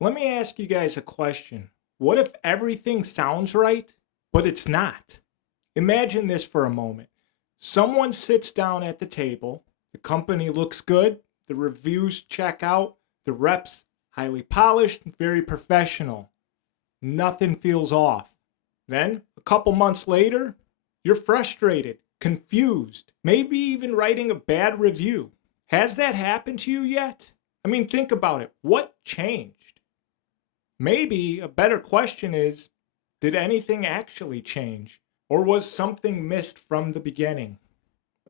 Let me ask you guys a question. What if everything sounds right, but it's not? Imagine this for a moment. Someone sits down at the table, the company looks good, the reviews check out, the reps highly polished, very professional. Nothing feels off. Then, a couple months later, you're frustrated, confused, maybe even writing a bad review. Has that happened to you yet? I mean, think about it. What changed? Maybe a better question is, did anything actually change? Or was something missed from the beginning?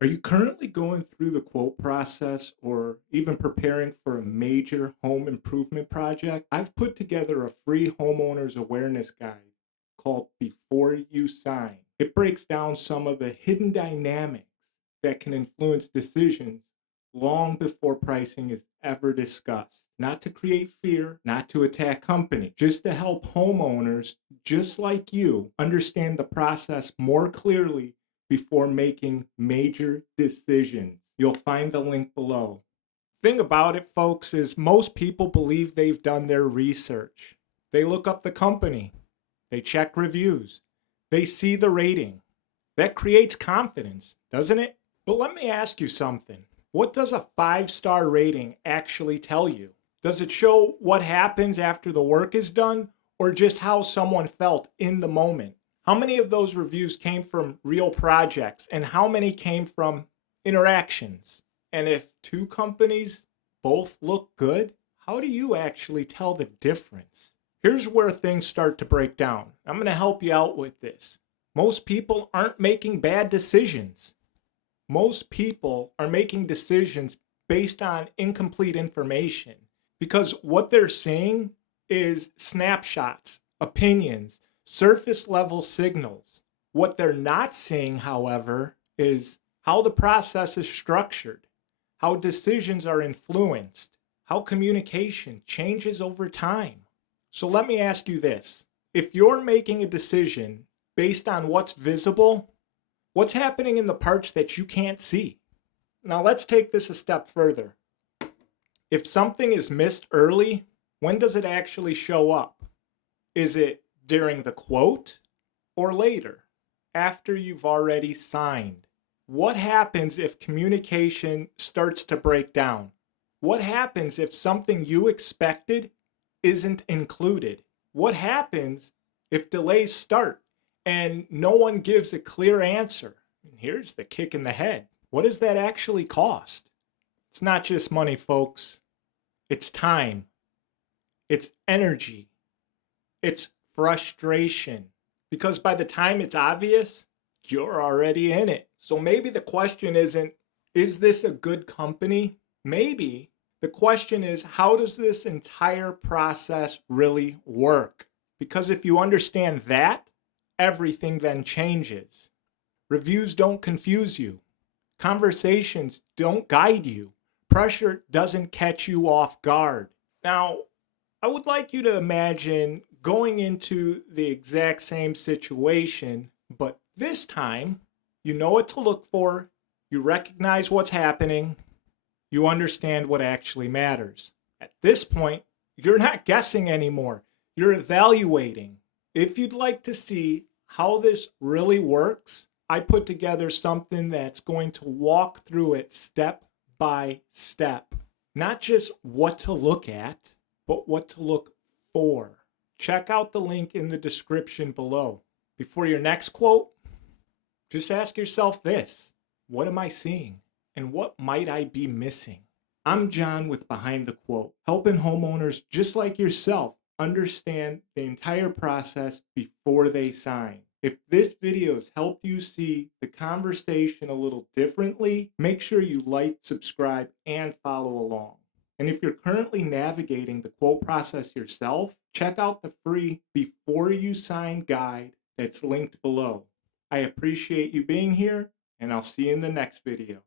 Are you currently going through the quote process or even preparing for a major home improvement project? I've put together a free homeowners awareness guide called Before You Sign. It breaks down some of the hidden dynamics that can influence decisions long before pricing is ever discussed. Not to create fear, not to attack company, just to help homeowners just like you understand the process more clearly before making major decisions. You'll find the link below. Thing about it, folks, is most people believe they've done their research. They look up the company, they check reviews, they see the rating. That creates confidence, doesn't it? But let me ask you something. What does a 5-star rating actually tell you? Does it show what happens after the work is done or just how someone felt in the moment? How many of those reviews came from real projects and how many came from interactions? And if two companies both look good, how do you actually tell the difference? Here's where things start to break down. I'm going to help you out with this. Most people aren't making bad decisions. Most people are making decisions based on incomplete information because what they're seeing is snapshots, opinions, surface level signals. What they're not seeing, however, is how the process is structured, how decisions are influenced, how communication changes over time. So let me ask you this. If you're making a decision based on what's visible, what's happening in the parts that you can't see? Now let's take this a step further. If something is missed early, when does it actually show up? Is it during the quote or later, after you've already signed? What happens if communication starts to break down? What happens if something you expected isn't included? What happens if delays start and no one gives a clear answer? And here's the kick in the head. What does that actually cost? It's not just money, folks. It's time. It's energy. It's frustration. Because by the time it's obvious, you're already in it. So maybe the question isn't, is this a good company? Maybe the question is, how does this entire process really work? Because if you understand that, everything then changes. Reviews don't confuse you. Conversations don't guide you. Pressure doesn't catch you off guard. Now, I would like you to imagine going into the exact same situation, but this time you know what to look for, you recognize what's happening, you understand what actually matters. At this point, you're not guessing anymore, you're evaluating. If you'd like to see how this really works, I put together something that's going to walk through it step by step. Not just what to look at, but what to look for. Check out the link in the description below. Before your next quote, just ask yourself this: what am I seeing? And what might I be missing? I'm John with Behind the Quote, helping homeowners just like yourself understand the entire process before they sign. If this video has helped you see the conversation a little differently, make sure you like, subscribe, and follow along. And if you're currently navigating the quote process yourself, check out the free Before You Sign guide that's linked below. I appreciate you being here, and I'll see you in the next video.